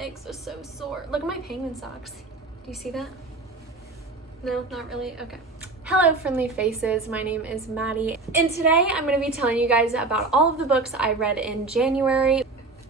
legs are so sore. Look at my penguin socks. Do you see that? No, not really? Okay. Hello friendly faces, my name is Maddie, and today I'm going to be telling you guys about all of the books I read in January.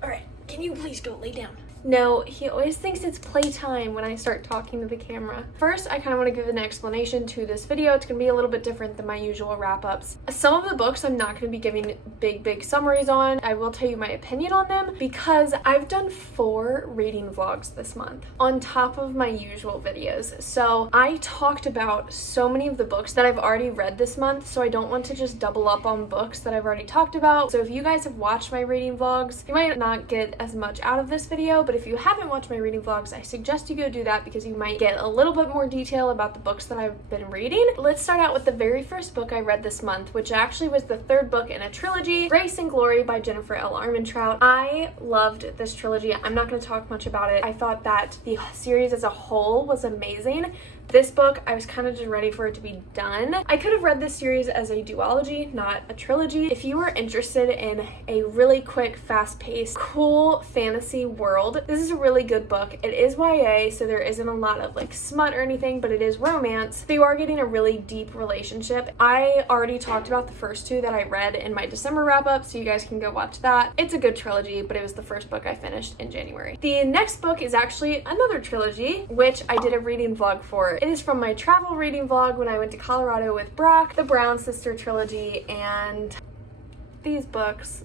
Alright, can you please go lay down? No, he always thinks it's playtime when I start talking to the camera. First, I kind of want to give an explanation to this video. It's going to be a little bit different than my usual wrap-ups. Some of the books I'm not going to be giving big summaries on. I will tell you my opinion on them because I've done 4 reading vlogs this month on top of my usual videos. So I talked about so many of the books that I've already read this month, so I don't want to just double up on books that I've already talked about. So if you guys have watched my reading vlogs, you might not get as much out of this video, but if you haven't watched my reading vlogs, I suggest you go do that because you might get a little bit more detail about the books that I've been reading. Let's start out with the very first book I read this month, which actually was the 3rd book in a trilogy, Grace and Glory by Jennifer L. Armentrout. I loved this trilogy. I'm not going to talk much about it. I thought that the series as a whole was amazing. This book, I was kind of just ready for it to be done. I could have read this series as a duology, not a trilogy. If you are interested in a really quick, fast-paced, cool fantasy world, this is a really good book. It is YA, so there isn't a lot of like smut or anything, but it is romance. So you are getting a really deep relationship. I already talked about the first 2 that I read in my December wrap-up, so you guys can go watch that. It's a good trilogy, but it was the first book I finished in January. The next book is actually another trilogy, which I did a reading vlog for. It is from my travel reading vlog when I went to Colorado with Brock, the Brown Sister trilogy, and these books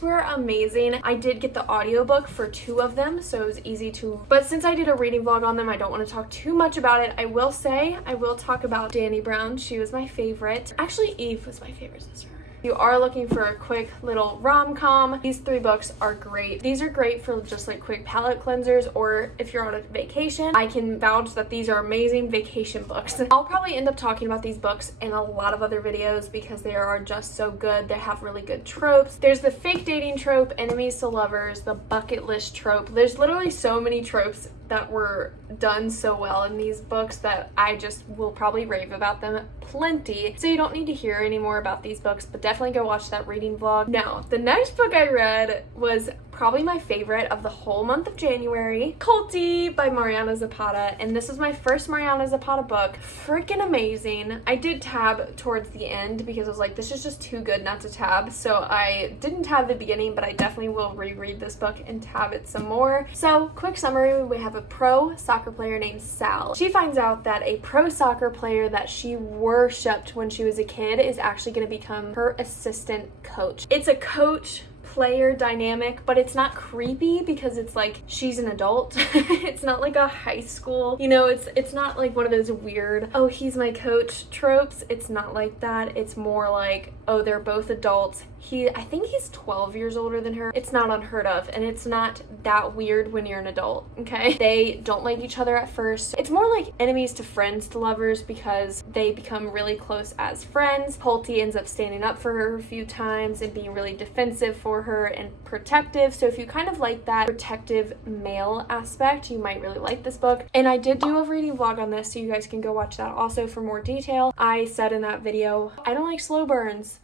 were amazing. I did get the audiobook for 2 of them, so it was easy to, but since I did a reading vlog on them, I don't want to talk too much about it. I will say, I will talk about Dani Brown. She was my favorite. Actually, Eve was my favorite sister. You are looking for a quick little rom-com, these 3 books are great. These are great for just like quick palate cleansers, or if you're on a vacation. I can vouch that these are amazing vacation books. I'll probably end up talking about these books in a lot of other videos because they are just so good. They have really good tropes. There's the fake dating trope, enemies to lovers, the bucket list trope. There's literally so many tropes that were done so well in these books that I just will probably rave about them plenty. So you don't need to hear any more about these books, but definitely go watch that reading vlog. Now, the next book I read was probably my favorite of the whole month of January, Culty by Mariana Zapata, and this was my first Mariana Zapata book. Freaking amazing. I did tab towards the end because I was like, this is just too good not to tab, so I didn't tab the beginning, but I definitely will reread this book and tab it some more. So, quick summary, we have a pro soccer player named Sal. She finds out that a pro soccer player that she worshipped when she was a kid is actually going to become her assistant coach. It's a coach player dynamic, but it's not creepy because it's like she's an adult. It's not like a high school, you know, it's not like one of those weird, oh, he's my coach tropes. It's not like that. It's more like, oh, they're both adults. I think he's 12 years older than her. It's not unheard of, and it's not that weird when you're an adult, okay? They don't like each other at first. It's more like enemies to friends to lovers because they become really close as friends. Culty ends up standing up for her a few times and being really defensive for her and protective. So if you kind of like that protective male aspect, you might really like this book. And I did do a reading vlog on this, so you guys can go watch that also for more detail. I said in that video, I don't like slow burns.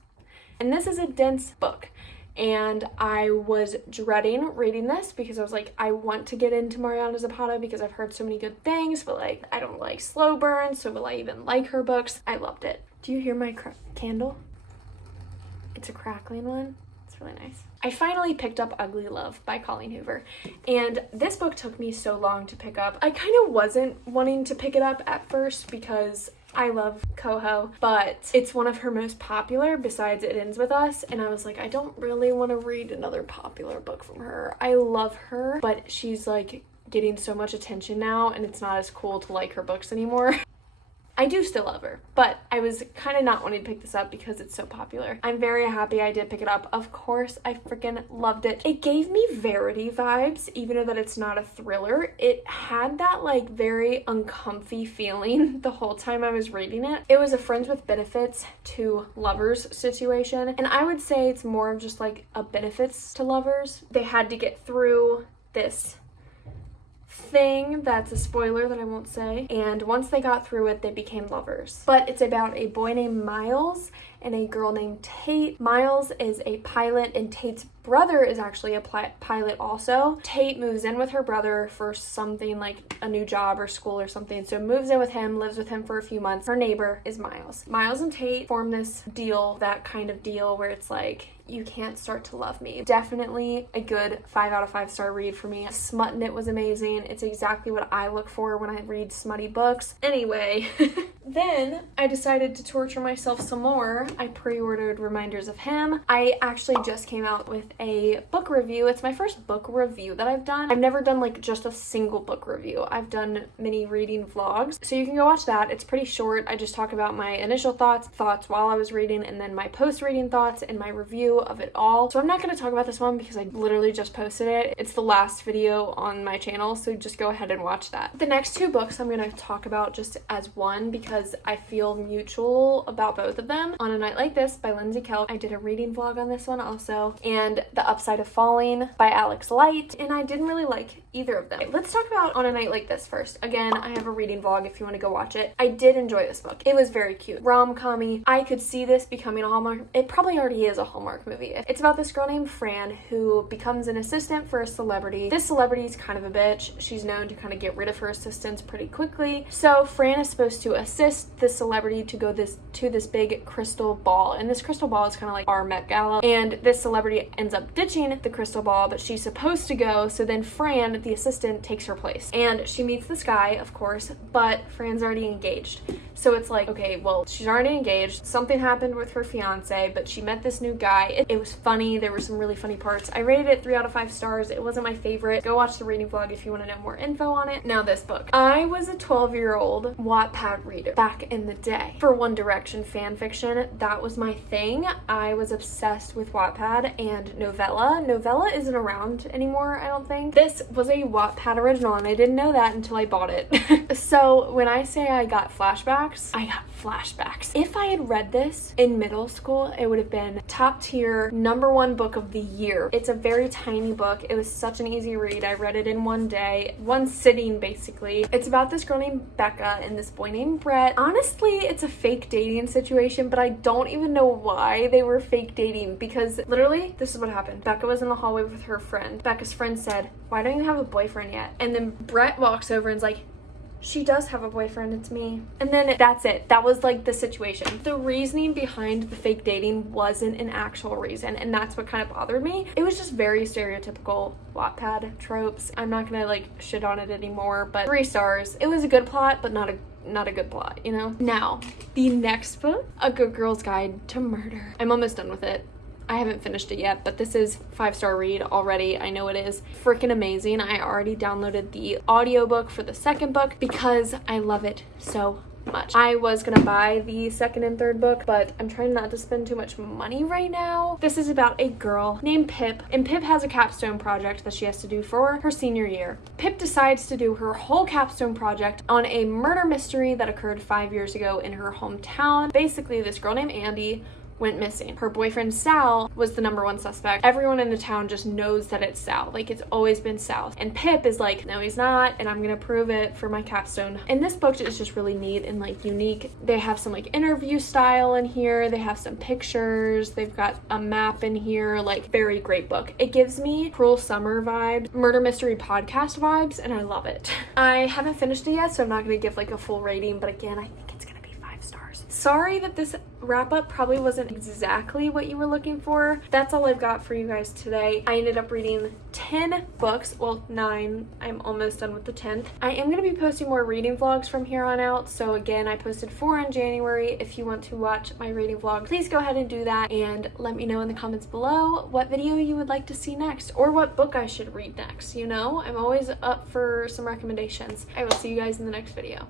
And this is a dense book, and I was dreading reading this because I was like, I want to get into Mariana Zapata because I've heard so many good things, but like, I don't like slow burns, so will I even like her books? I loved it. Do you hear my candle? It's a crackling one. It's really nice. I finally picked up Ugly Love by Colleen Hoover, and this book took me so long to pick up. I kind of wasn't wanting to pick it up at first because I love Coho, but it's one of her most popular besides It Ends With Us, and I was like, I don't really want to read another popular book from her. I love her, but she's like getting so much attention now, and it's not as cool to like her books anymore. I do still love her, but I was kind of not wanting to pick this up because it's so popular. I'm very happy I did pick it up. Of course, I freaking loved it. It gave me Verity vibes, even though that it's not a thriller. It had that like very uncomfy feeling the whole time I was reading it. It was a friends with benefits to lovers situation, and I would say it's more of just like a benefits to lovers. They had to get through this thing that's a spoiler that I won't say, and once they got through it, they became lovers. But it's about a boy named Miles and a girl named Tate. Miles is a pilot and Tate's brother is actually a pilot also. Tate moves in with her brother for something like a new job or school or something, so moves in with him, lives with him for a few months. Her neighbor is Miles. Miles and Tate form this deal, that kind of deal where it's like, you can't start to love me. Definitely a good 5 out of 5 star read for me. Smut in it was amazing. It's exactly what I look for when I read smutty books. Anyway, then I decided to torture myself some more. I pre-ordered Reminders of Him. I actually just came out with a book review. It's my first book review that I've done. I've never done like just a single book review. I've done mini reading vlogs, so you can go watch that. It's pretty short. I just talk about my initial thoughts while I was reading, and then my post-reading thoughts and my review of it all. So I'm not going to talk about this one because I literally just posted it. It's the last video on my channel, so just go ahead and watch that. The next 2 books I'm going to talk about just as one because I feel mutual about both of them. On a Night Like This by Lindsay Kelk. I did a reading vlog on this one also. And The Upside of Falling by Alex Light. And I didn't really like either of them. Let's talk about On a Night Like This first. Again, I have a reading vlog if you want to go watch it. I did enjoy this book. It was very cute. Rom-com-y. I could see this becoming a Hallmark. It probably already is a Hallmark movie. It's about this girl named Fran who becomes an assistant for a celebrity. This celebrity is kind of a bitch. She's known to kind of get rid of her assistants pretty quickly. So Fran is supposed to assist this celebrity to go to this big crystal ball. And this crystal ball is kind of like our Met Gala. And this celebrity ends up ditching the crystal ball, but she's supposed to go. So then Fran, the assistant, takes her place. And she meets this guy, of course, but Fran's already engaged. So it's like, okay, well, she's already engaged. Something happened with her fiance, but she met this new guy. It was funny. There were some really funny parts. I rated it 3 out of 5 stars. It wasn't my favorite. Go watch the reading vlog if you want to know more info on it. Now this book. I was a 12-year-old Wattpad reader back in the day. For One Direction fan fiction, that was my thing. I was obsessed with Wattpad and Novella. Novella isn't around anymore, I don't think. This was a Wattpad original, and I didn't know that until I bought it. So when I say I got flashbacks, I got flashbacks. If I had read this in middle school, it would have been top tier, #1 book of the year. It's a very tiny book. It was such an easy read. I read it in one day, one sitting basically. It's about this girl named Becca and this boy named Brett. Honestly, it's a fake dating situation, but I don't even know why they were fake dating because literally this is what happened. Becca was in the hallway with her friend. Becca's friend said, "Why don't you have a boyfriend yet?" And then Brett walks over and's like, "She does have a boyfriend, it's me." And then that's it. That was like the situation. The reasoning behind the fake dating wasn't an actual reason, and that's what kind of bothered me. It was just very stereotypical Wattpad tropes. I'm not gonna like shit on it anymore, but 3 stars. It was a good plot, but not a good plot, you know? Now, the next book, A Good Girl's Guide to Murder. I'm almost done with it. I haven't finished it yet, but this is 5-star read already. I know it is freaking amazing. I already downloaded the audiobook for the second book because I love it so much. I was gonna buy the second and third book, but I'm trying not to spend too much money right now. This is about a girl named Pip, and Pip has a capstone project that she has to do for her senior year. Pip decides to do her whole capstone project on a murder mystery that occurred 5 years ago in her hometown. Basically, this girl named Andy went missing. Her boyfriend Sal was the #1 suspect. Everyone in the town just knows that it's Sal. Like, it's always been Sal. And Pip is like, no, he's not, and I'm gonna prove it for my capstone. And this book is just really neat and like unique. They have some like interview style in here. They have some pictures. They've got a map in here. Like, very great book. It gives me Cruel Summer vibes, murder mystery podcast vibes, and I love it. I haven't finished it yet, so I'm not gonna give like a full rating, but again, I think it's gonna be 5 stars. Sorry that this wrap up probably wasn't exactly what you were looking for. That's all I've got for you guys today. I ended up reading 10 books, well 9. I'm almost done with the 10th. I am going to be posting more reading vlogs from here on out. So again, I posted 4 in January. If you want to watch my reading vlog, please go ahead and do that and let me know in the comments below what video you would like to see next or what book I should read next. You know, I'm always up for some recommendations. I will see you guys in the next video.